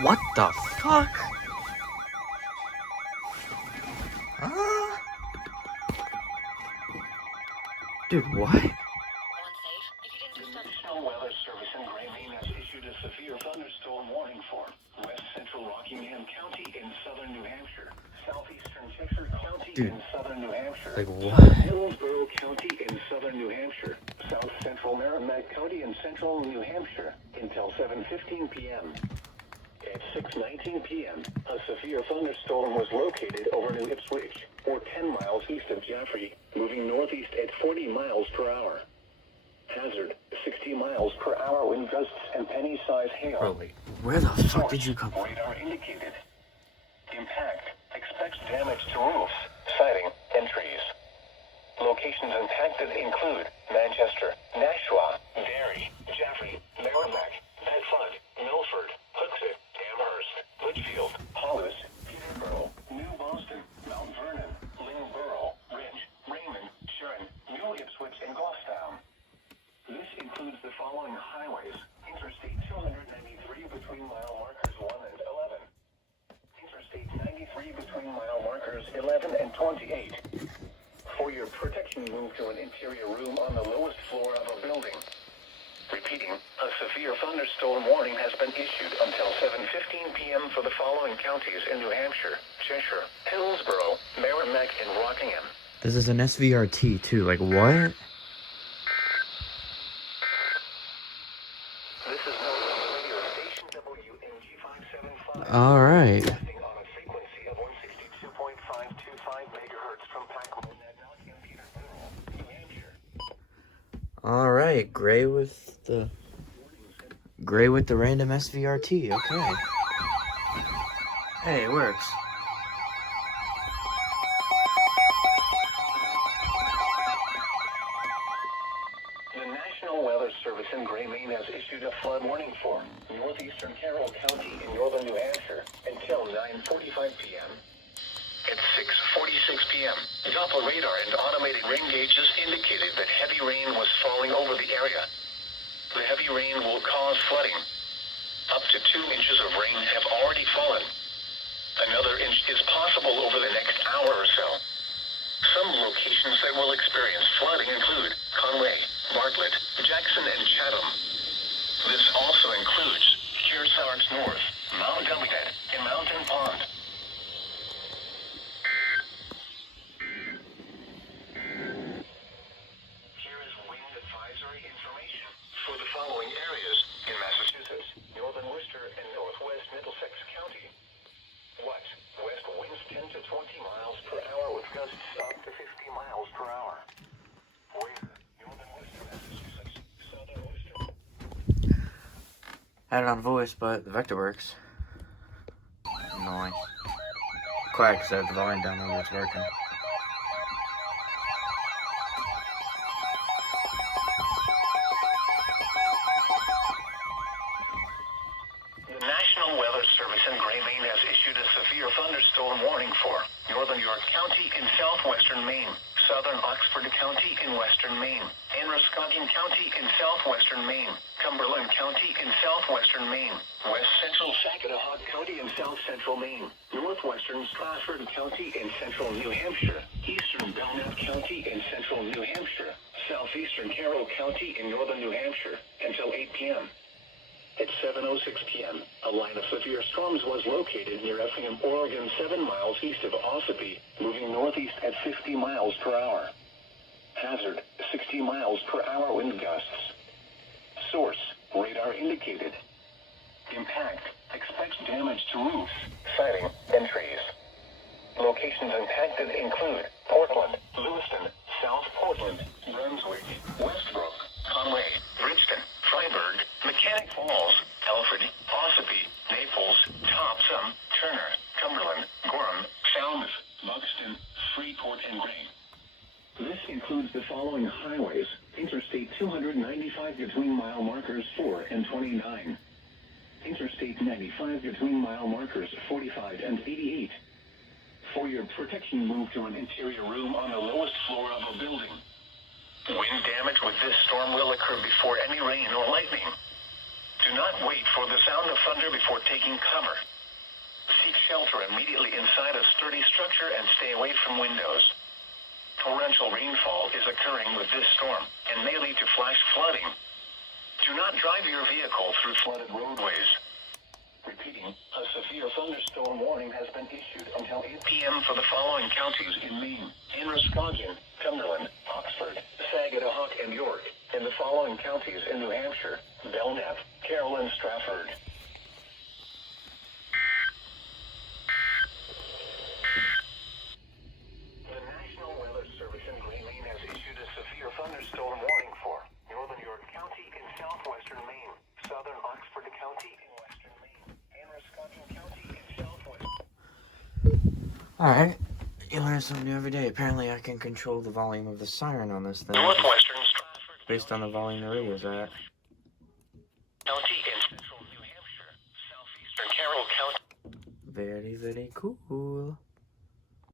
What the fuck? Dude, what? National Weather Service in Gray, Maine has issued a severe thunderstorm warning for west central Rockingham County in southern New Hampshire, southeastern Cheshire County in southern New Hampshire, Like what? South Hillsborough County in southern New Hampshire, south central Merrimack County in central New Hampshire until 7:15 p.m. At 6:19 p.m., a severe thunderstorm was located over New Ipswich, or 10 miles east of Jaffrey, moving northeast at 40 miles per hour. Hazard, 60 miles per hour wind gusts and penny-sized hail. Bro, like, where the fuck did you come from? Radar indicated. Impact, expects damage to roofs, siding, and trees. Locations impacted include Manchester, Nashua, Derry, Jaffrey, Merrimack, Bedford, Milford, Hooksett, Amherst, Litchfield, Hollis, Peterborough, New Boston, Mount Vernon, Lynborough, Ridge, Raymond, Sharon, New Ipswich, and Gloucester. This includes the following highways: Interstate 293 between mile markers 1 and 11. Interstate 93 between mile markers 11 and 28. For your protection, move to an interior room on the lowest floor of a building. Repeating, a severe thunderstorm warning has been issued until 7:15 p.m. for the following counties in New Hampshire: Cheshire, Hillsborough, Merrimack, and Rockingham. This is an SVRT too. Like what? This is radio station WNG 575. All right. Broadcasting on a frequency of 162.525 megahertz from Packwood, Nanac, and Peterborough, New Hampshire. All right. Gray with the random SVRT. Okay. Hey, it works. The National Weather Service in Gray, Maine has issued a flood warning for northeastern Carroll County in northern New Hampshire until 9:45 p.m. At 6:46 p.m., Doppler radar and automated rain gauges indicated that heavy rain was falling over the area. The heavy rain will cause flooding. Up to 2 inches of rain have already fallen. Another inch is possible over the next hour or so. Some locations that will experience flooding include Conway, Bartlett, Jackson, and Chatham. This also includes Kearsarge North, Mount Delinet, and Mountain Pond. Here is wind advisory information for the following areas in Massachusetts, northern Worcester, and northwest Middlesex County. What? West winds 10 to 20 miles per hour with gusts up to 50 miles per hour. Where? Northern Worcester, Massachusetts, southern Worcester. Had it on voice, but the vector works. Annoying. Quiet, because I have the volume down over it's working. The National Weather Service in Gray, Maine has issued a severe thunderstorm warning for northern York County in southwestern Maine, southern Oxford County in western Maine, Androscoggin County in southwestern Maine, Cumberland County in southwestern Maine, west central Saginaw County in south central Maine, northwestern Stratford County in central New Hampshire, eastern Belknap County in central New Hampshire, southeastern Carroll County in northern New Hampshire until 8 p.m. At 7:06 p.m., a line of severe storms was located near Effingham, Oregon, 7 miles east of Ossipee, moving northeast at 50 miles per hour. Hazard, 60 miles per hour wind gusts. Source, radar indicated. Impact, expects damage to roofs, siding, and trees. Locations impacted include Portland, Lewiston, South Portland, Brunswick, Westbrook, Conway, Bridgeton, Freiburg, Mechanic Falls, Alfred, Ossipee, Naples, Topsom, Turner, Cumberland, Gorham, Falmouth, Buxton, Freeport, and Gray. This includes the following highways: Interstate 295 between mile markers 4 and 29. Interstate 95 between mile markers 45 and 88. For your protection, move to an interior room on the lowest floor of a building. Wind damage with this storm will occur before any rain or lightning. Do not wait for the sound of thunder before taking cover. Seek shelter immediately inside a sturdy structure and stay away from windows. Torrential rainfall is occurring with this storm and may lead to flash flooding. Do not drive your vehicle through flooded roadways. Repeating, a severe thunderstorm warning has been issued until 8 p.m. for the following counties in Maine: Androscoggin, Cumberland, Oxford, Saginaw, and York, and the following counties in New Hampshire: Belknap, Carroll, and Strafford. The National Weather Service in Great Maine has issued a severe thunderstorm warning for northern York County in southwestern Maine, southern Oxford County in western Maine, Androscoggin County in southwest. Alright. You learn something new every day. Apparently I can control the volume of the siren on this thing. Northwestern Stratford. Based on the volume the radio's at. County in central New Hampshire, southeastern Carroll County. Very, very cool.